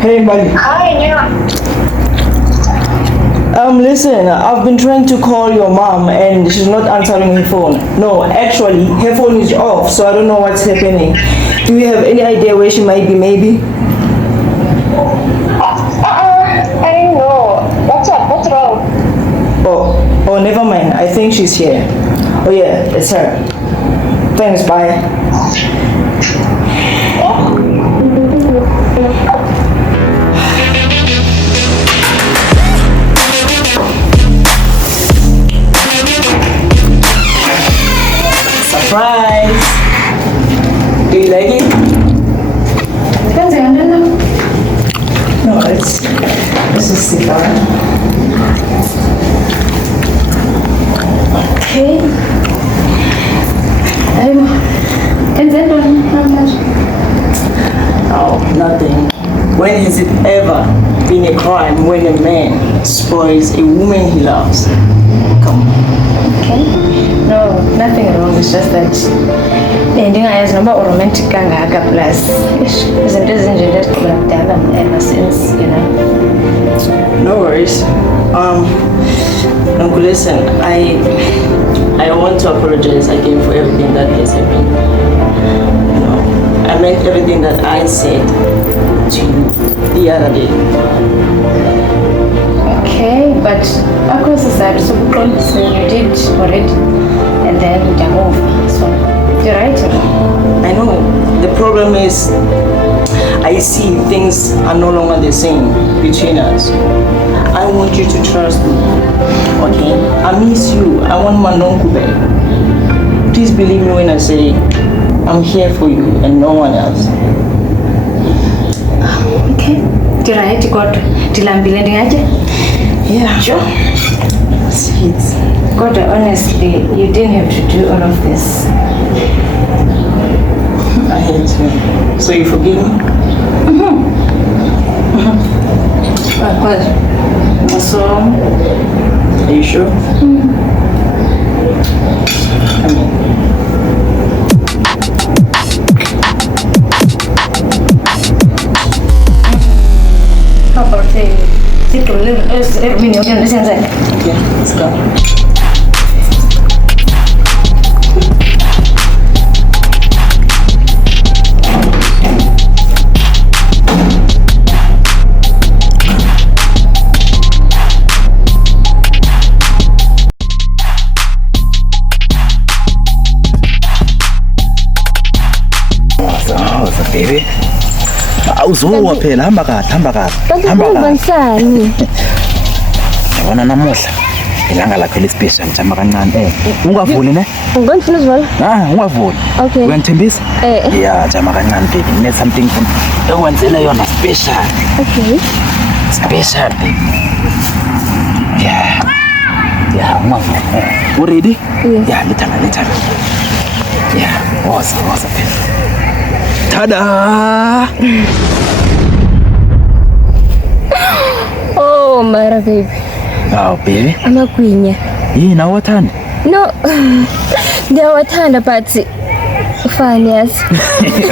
Hey, buddy. Hi, yeah. Listen, I've been trying to call your mom and she's not answering her phone. No, actually, her phone is off, so I don't know what's happening. Do you have any idea where she might be, maybe? I don't know. What's up? What's wrong? Oh, never mind. I think she's here. Oh yeah, it's her. Thanks, bye. Surprise! Do you like it? Depends, I don't know. No, this is cigar. Okay. And then Oh, nothing. When has it ever been a crime when a man spoils a woman he loves? Come on. okay. No, nothing wrong. It's just that ndingayazi noba uromantic kangaka plus izinto ezinje ndazigqibela kudala ever since, you know. No worries. Uncle, listen, I want to apologize again for everything that has happened. You know, I meant everything that I said to you the other day. Okay, but akho sizathu sokuqondisa you did already and then move. So you're right. I know. The problem is, I see things are no longer the same between us. I want you to trust me. Okay? I miss you. I want my Nonkube. Please believe me when I say I'm here for you and no one else. Okay. Right, God. Tilambile ndingaje? Yeah. Sure. Sweet. God, honestly, you didn't have to do all of this. I hate you. So you forgive me? Of course. So, Are you sure? I mean, how about the minute? okay, let's go. Baby, awuzuwa phela, hamba kahle. Ngibonsani? Yabona namuhla ilanga lakho le-special jama kancane. Ungavuli ne? Ngifuna uzvala. Ungavuli. Okay. Uyangithembisa? Yeah, jama kancane baby. Need something ekwenzele yona special. Okay. Special baby. Yeah. Yeah, ungavuli. You ready? Yes. Yeah, litana. Yeah, woza baby. Tada! Oh, Mara baby. Oh, baby. Amagwinya. Yini nawathanda? No. Ndiyawathanda but fine, yes.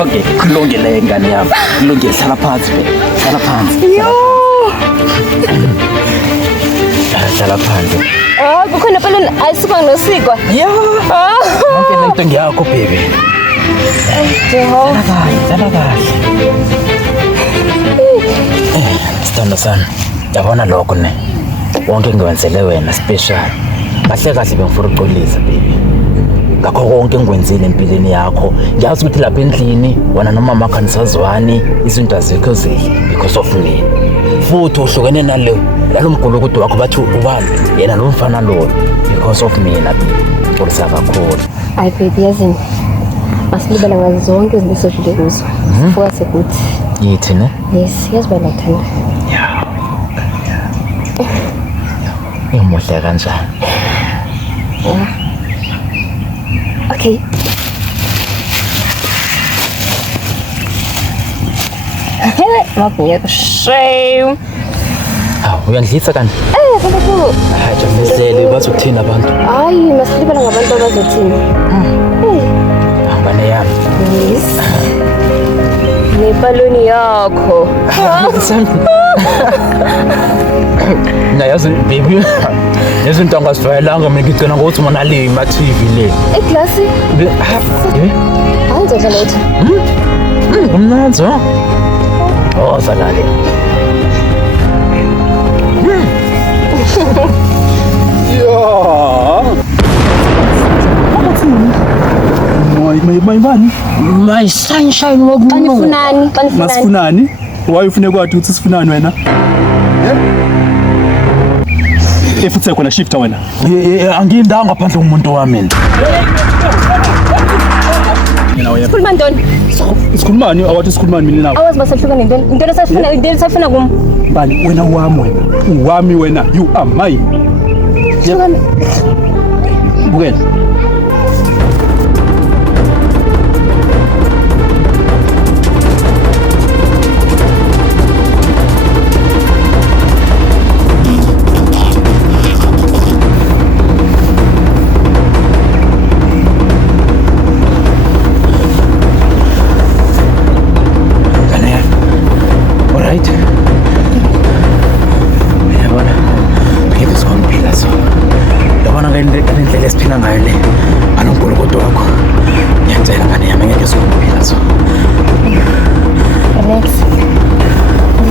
Okay, kulungile ngane yami. Kulungile, hlala phansi baby. Hlala phansi. Yo. Hlala phansi. Kukhona phela ayisuka nosikwa. Yeah. Konke lento ngiyakho baby. Jehova. Hlala kahle. Sithando sami. Yabona lokho ne. Wonke ngiwenzele wena special. Kahle bengifuna ukuxolisa baby. Ngakho konke engikwenzile empilweni yakho. Ngiyazi ukuthi lapha endlini wena noma makha nisazwani izinto azikho zihle because of me. Futhi uhlukene nalo mgulu ukuthi wakho bathi ubani yena lo mfana lo because of mina baby. Ngolisa kakhulu. Ay baby yazini. Masilibala ngazo zonke izinto esodlule kuzo. Fuka sekuthi. Yithi ne? Yes, yazibala thanda. Yeah. Umuhle kanjani? Yeah. Okay. Magwinya shame. Hawu, uyangidlisa kanti? Kaloku Hayi, jabulisele bazokuthina abantu. hayi masilibala ngabantu abazothini. Ngane yami. Yes. Nepaloni yakho. Nayazi baby. Izinto angazijwayelanga mina ngicela ukuthi mina le ma TV le. Eklasi? Awuzodla lutho. Kumnandi ha? Oh, salale. Mayibani? My sunshine wokuno. Banifunani? Masifunani? Wayefune kwathi uthi sifunani wena? Efuthe khona shifta wena. Angindanga ngaphandle komuntu wami. Sikhuluma ntoni? Isikhulumani awathi isikhulumani mina nawe. Awazi basahlukana into. Into esafuna kum. Bani wena wami wena. Uwami wena. You are mine. Bukela.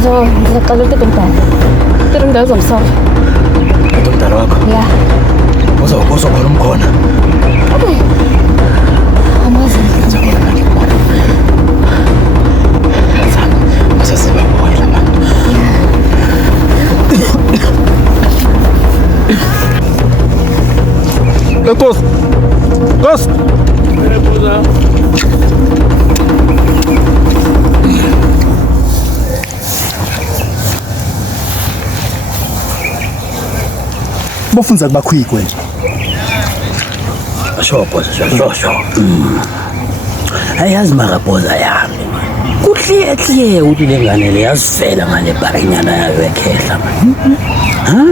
Ngizaqala ukuthi bentana uzomsolva. Umdala wakho. Ya. Uzokhona umkhona. Okay. Amazi. Asasiba boyela abantu. Lekos. Kos. Bofunza kubakhwiki wena. Shophoza shosho. Ayazi makaboza yami. Kuhle ukuthi lengane le yazivela ngale barinyana yayo ekhehla manje. Ha?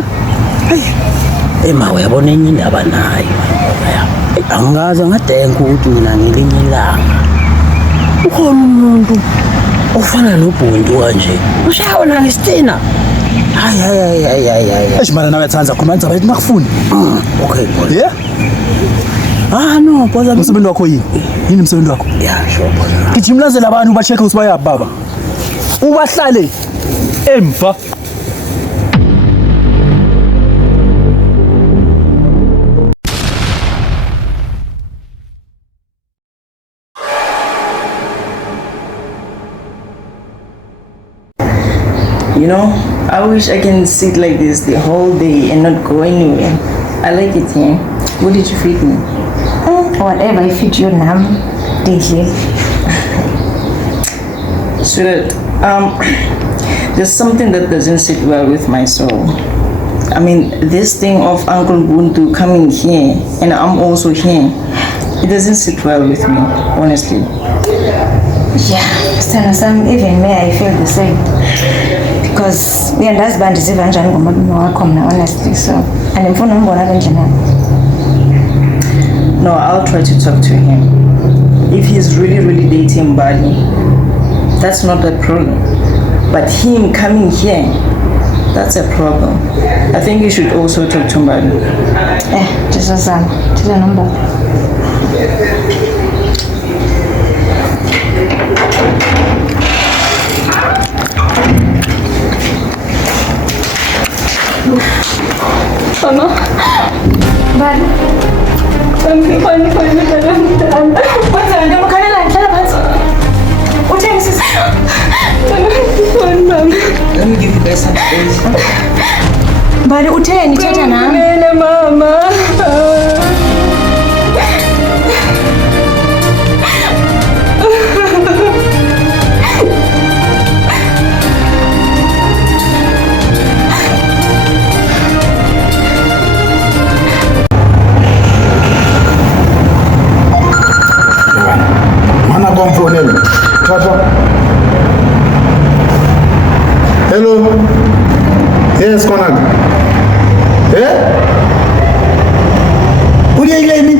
Ema uyabona enye indaba nayo. Angaze ngadenka ukuthi mina ngelinye ilanga. Ukhona umuntu ofana noBhuntu kanje. Ushayona ngesithina. Hayi. Eshimana nawe tsanza khona indaba ethi nakufuni. Okay, boy. Yeah? No, boza Umsebenzi wakho yini? Yini umsebenzi wakho? Yeah, sure, boza. Gijimlazela abantu bacheke usibaya baba. Ubahlale emva. You know, I wish I can sit like this the whole day and not go anywhere. I like it here. What did you feed me? Whatever I feed you now, daily. Sweetheart, there's something that doesn't sit well with my soul. I mean, this thing of Uncle Buntu coming here and I'm also here, it doesn't sit well with me, honestly. Yeah, Sam, even me, I feel the same. Because we and husband is even honestly, so and I'm No, I'll try to talk to him. If he's really dating Bali, that's not a problem. But him coming here, that's a problem. I think you should also talk to Bali. just a number. Mama. Bali. Let me give you guys some space. Bali utheni thetha nami? Mama. Hello. Yeah. Simanaka. Uyayileni?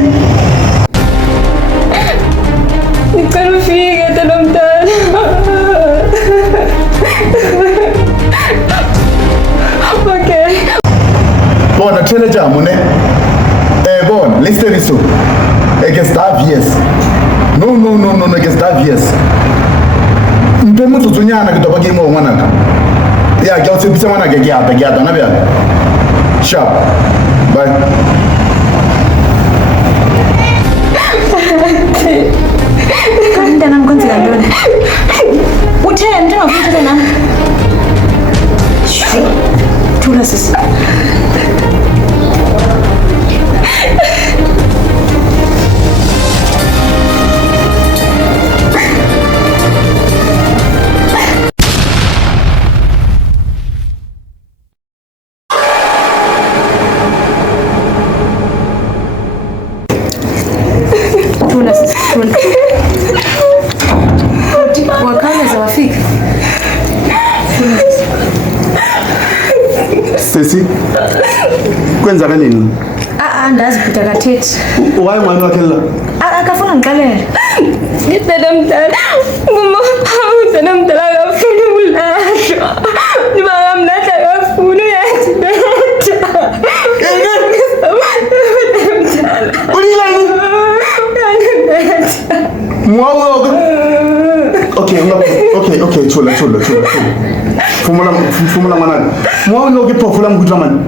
Ngicela ufike tata mdala. Okay. Bona thele jamu ne. Bona, listen so. Against obvious. No, against obvious. Mtomu tutunyana kitoka kimo mwanaka. Ya kya utsebisa mwanaka kya na bya. Sharp. Bye. Kanti namkonzi kantoni. Utheni njengafuna nami? Thula sisi. Wakhawuleza wafika. Sesi. Kwenzaka nini? Andazi Peter kathethi. Waye ngwane wakhe la? Akafuna ngiqalele. Ngithethe mdala. Nguma uthethe mdala akafuna ukulahlwa. Niba ngamlahla akafuna uyazibetha. Ulilani? Mwawo. Okay, chula. Fumula mwana. Mwawo no kiphofula ngutla mani.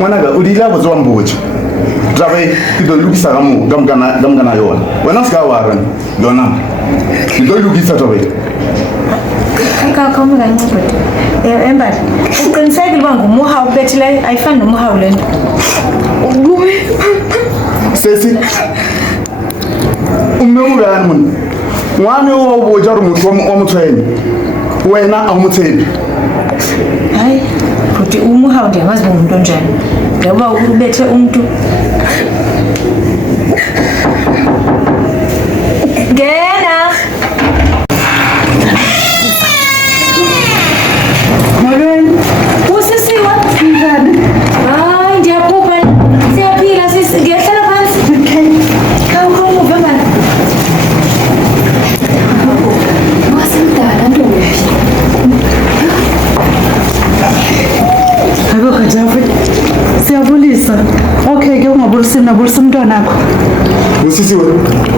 Mwana ulila bozwa mboje. Drabe idolukisa kamu gamgana yona. Wena sika wara yona. Idolukisa drabe. Kakamu kancane. Embali. Uqiniseke ukuba ngumuha ubethile ayifani nomuha ulento. Sesi. Umemurani mun. Wami woboja rumuntu omuthweni. Wena awumuthembi. Hayi, futhi umuha ngiyamazi umuntu onjani. Ngoba ubethe umuntu. Ngena. Moreni. Usisiwa njani? Hayi, ndiyaphupha. Siyaphila sisi. Ngiyahlala phansi. Okay. Kawu uve manje. Wasemdala ntombi. Hayibo Kajafu. Siyabulisa. Okay ke ungabulisa umntwana wakho. Usisiwe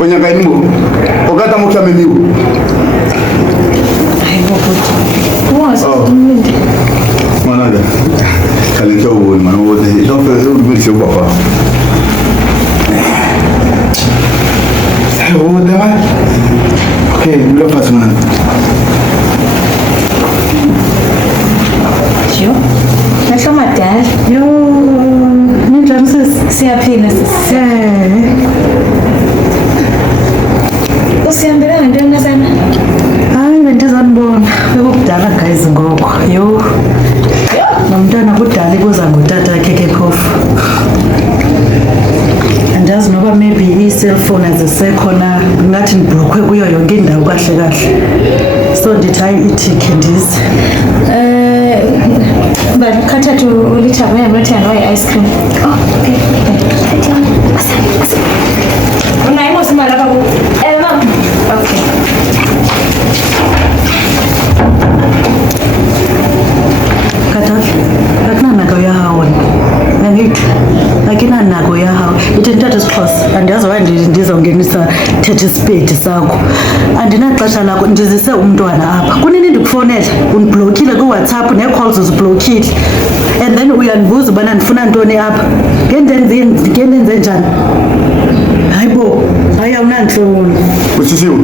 onyaka inimo. Okata mukhamemiwe. Hayibo futhi. Wazi umlindi. Managa. Kalento ubona manje ukuthi lokho ubulise ubaba. Hayibo dama. Okay, lo pasa manje. Sho. Nasho madala. Yo, ninjani sisi? Siyaphila sisi. Usihambela ngento nasana. Hayi bendizanibona. Bekukudala guys ngoko. Yo. Nomntwana kudala kuza ngotata wakhe ke phofu. Andazi noba maybe i-cellphone azisekho na ngathi ndiblokhwe kuyo yonke indawo kahle. So ndithi hayi ithikhe ndize. But kathathu ulitha ngoya mlethana waye ice cream. Oh, okay. Unayo imosima lapha ku. Mama. Okay. Kathathu akunanako yahawo. Angithi akinanako yahawo. Ithi ntatha isiXhosa andiyazi why ndizongenisa thethe isipedi sakho. Andinaxesha lakho ndizise umntwana apha. Kunini ndikufonela undiblokhile kuWhatsApp nee-calls uziblokhile. And then uyandibuza ubana ndifuna ntoni apha. Ngendenze njani? Hayibo, hayi awunantloni. Usisiwe.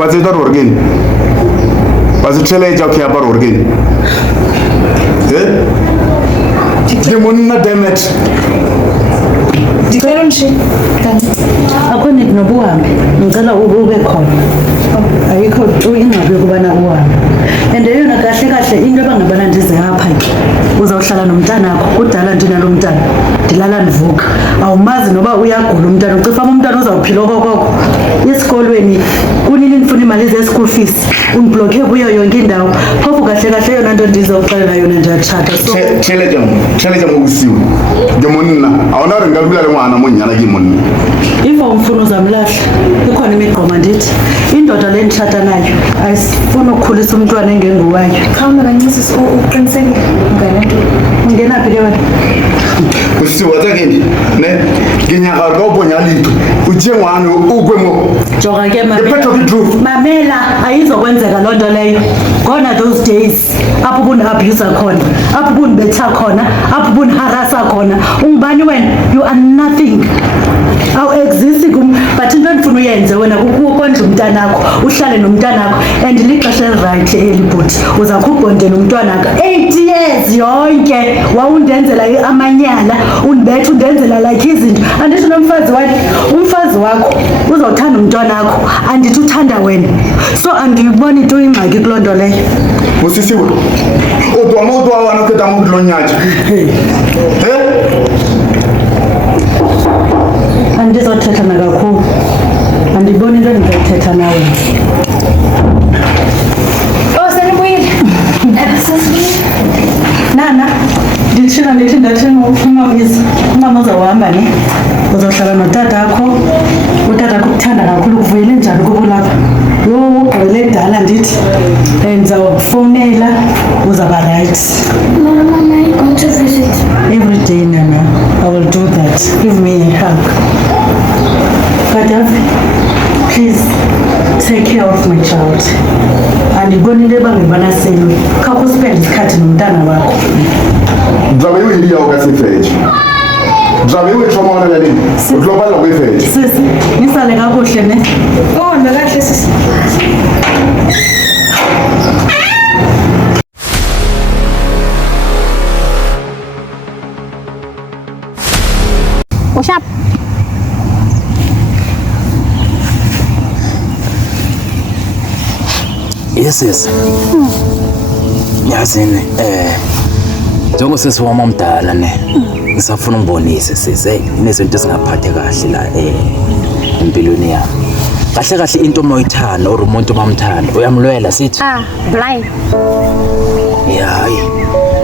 Wazita rorgeni. Wazithele ijakho yapha rorgeni. Ndimona demet. Ndicela nje. Akho need nobuhambe. Ngicela ube khona. Ayikho tu ingxaki yokubana uhambe. And eyona kahle into abangabana ndize apha ke uzawuhlala nomntanakho kudala ndinalo mntana ndilala ndivuka awumazi noba uyagula umntana ucifama umntana uzawuphila okokoko esikolweni kunini ndifuna imali ze-school fees undibhlokhe kuyo yonke indawo phofu kahle kahle yona nto ndizawuxelela yona ndiyatshata so tšhelete mo bosiwo ke monna a ona re nka dula le ngwana mo nnyana ke monna if awumfuna uzamlahla ikhona imigqoma ndithi indoda le nditshata nayo ayifuna ukukhulisa umntwana engenguwayo khawuna kancinci uqiniseke nganento ungenaphi ke wena bosiwo tsakeni ne ke nyaka ka o ponya letho o tšee ngwane o kwe mo jonga ke truth mamela ayizokwenzeka loo nto leyo gona those days apho ubundiabhyuza khona apho ubundibetha khona apho ubundiharasa khona ungubani wena you are nothing awu-exisi kum but into endifuna uyenze wena kukondla umntanakho uhlale nomntanakho and lixesha elirayithi elibhuti uza kubhonde nomntwanakho 8 years yonke wawundenzela amanyala undibetha undenzela like izinto andithi nomfazi wakhe umfazi wakho uzawuthanda umntwanakho andithi uthanda wena so andiyiboni into ingxaki kuloo nto leyo bosisiwe udwa wana ukhetha ngokulo nyatsha andizothetha nakakhulu andiboni into endizayithetha nawe senibuyile nana ndithi ndathi umabizi umama uzawuhamba ne uzawuhlala notatakho utatakho ukuthanda kakhulu kuvuyele njani kukulapha yo ugqibele dala ndithi ndizawufowunela uzaba right every day nana I will do that give me a hug Kadafi please take care of my child andibonile bangebanaselo khapho uspend isikhathi nomntana wakho Drabe uyili yawo kasefeje Drabe uyithoma wona kalini uhlobala kwefeje sisi nisale kakuhle ne kahle sisi Ushap. Yes. Yazini njengoba sesiwama omdala ne ngisafuna ungibonise sise inezinto ezingaphathe kahle la empilweni yami kahle into moyithanda or umuntu omamthanda uyamlwela sithi Blind. hayi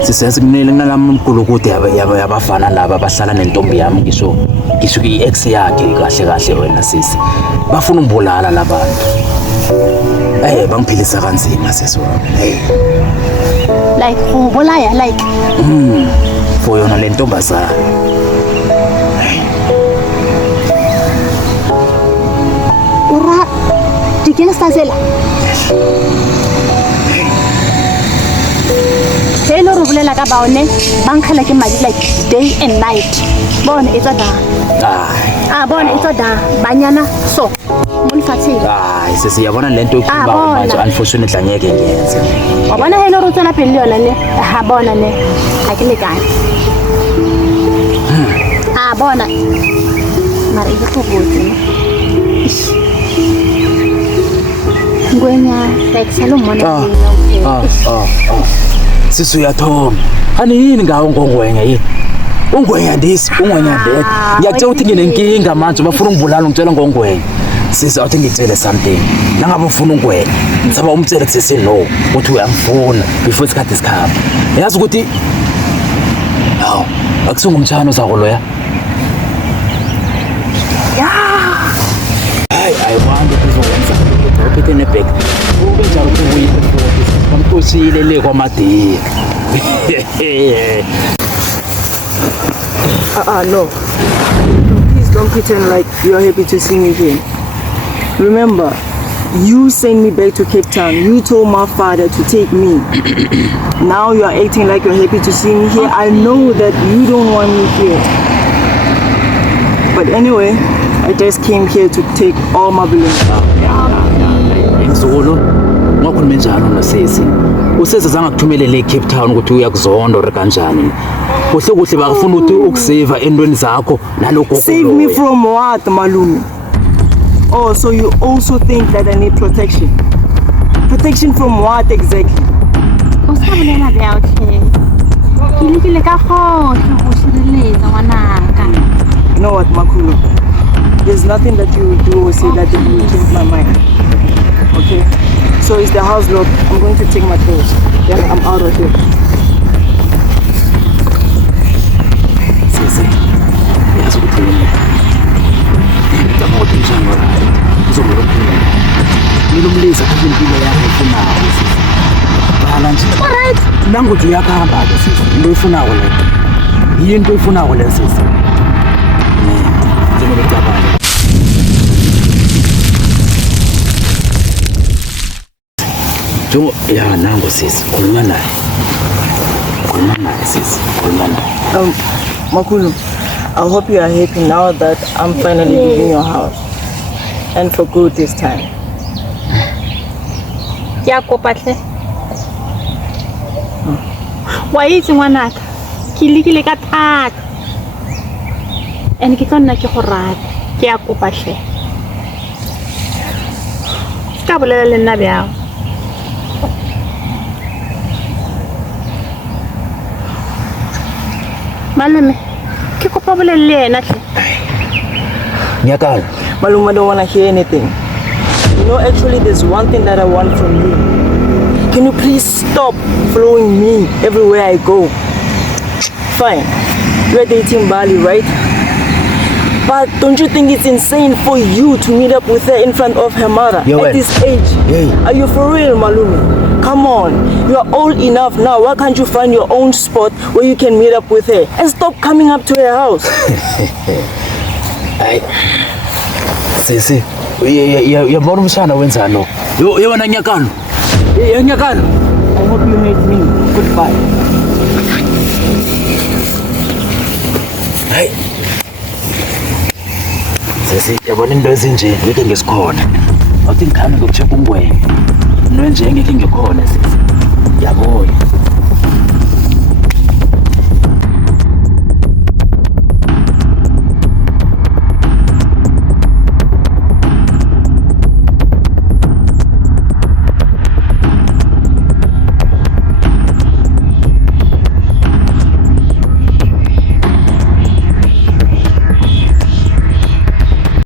sisenze kunele nalami umkhulu kude yabafana laba abahlala nentombi yami ngisho i-ex yakhe kahle wena sisi bafuna umbulala labantu bangiphilisa kanzima sisi wami Like ubolaya like. For yona le ntombazana Ura dikensazela. Hello rubulela ka baone bankhala ke madi like day and night. Bona etsa da. Bona etsa da banyana so. Mulfathi. Sisi yabona lento ikhumba manje unfortunately angeke ngiyenze. Wabona hello rutsana pheli yona le. Bona ne. Akilekani. Bona. Mara ikuthubuthi. Ngwenya like salomona. Sisi uyathoma. Hani yini ngawo ngongwenya yini? Ungwenya ndisi, ungwenya ndeke. Ngiyacela ukuthi nginenkinga manje bafuna ungibulala ngicela ngongwenya. Sisi awuthi ngitshele something. Nangabe ufuna ungwenya, ngithaba umtshele kusese no, uthi uyangifuna before isikhathi sikhamba. Yazi ukuthi hawo, akusungumtshana uzako loya. I want ukuzokwenza lokho uphethe nebag. Ube njalo ukuyiphe futhi bamkhoshile le kwamadini. No. Please don't pretend like you're happy to see me again. Remember, you sent me back to Cape Town. You told my father to take me. Now you are acting like you're happy to see me here. I know that you don't want me here. But anyway, I just came here to take all my belongings. Mzulu, ngakhuluma njalo nosisi. Usese zangakuthumele le Cape Town ukuthi uyakuzonda or kanjani. Kuhle bakufuna ukuthi ukusave endweni zakho nalokho. Save me from what, Malume? Oh, so you also think that I need protection? Protection from what exactly? Usabulela bya okay. Ke lekile ka gohle go sireletsa ngwanaka. You know what, Makulu? There's nothing that you will do or say that will change my mind. Okay? So it's the house lock. I'm going to take my clothes. Then I'm out of here. Sisi, yazi ukuthi yini? Ngicabanga ukuthi njalo uzokuphila. Ngilumlisa ukuthi impilo yakho ifunayo sisi. Bhala nje. Alright. Nangothi uyakhamba ke sisi. Into ifunayo le. Yinto ifunayo le sisi. Njengoba ucabanga. Jo, ya nango sisi. Khuluma naye. Khuluma naye sisi. Khuluma naye. Makulu, I hope you are happy now that I'm finally leaving your house. And for good this time. Ke a kopa hle. Wa itse ngwanaka. Ke lekile ka thata. And ke tlo nna ke go rata. Ke a kopa hle. Ska bolela le nna bjao. Malome, ke kopa bolele le yena hle. Nyakala. Maluma, I don't want to hear anything. You know, actually, there's one thing that I want from you. Can you please stop following me everywhere I go? Fine, you're dating Bali, right? But don't you think it's insane for you to meet up with her in front of her mother Yo, at this age? Yeah. Are you for real, Malumi? Come on, you're old enough now. Why can't you find your own spot where you can meet up with her and stop coming up to her house? Hayi. Sisi, uyabona umshana wenzani lo? Yona Nyakalo. Nyakalo. I hope you hate me. Goodbye. Hayi. Sisi, yabona into ezinje ngeke ngisikhona. Awuthi ngikhame ngokucheck ungwenya. Into enje ngeke ngikhona sisi. Yabona.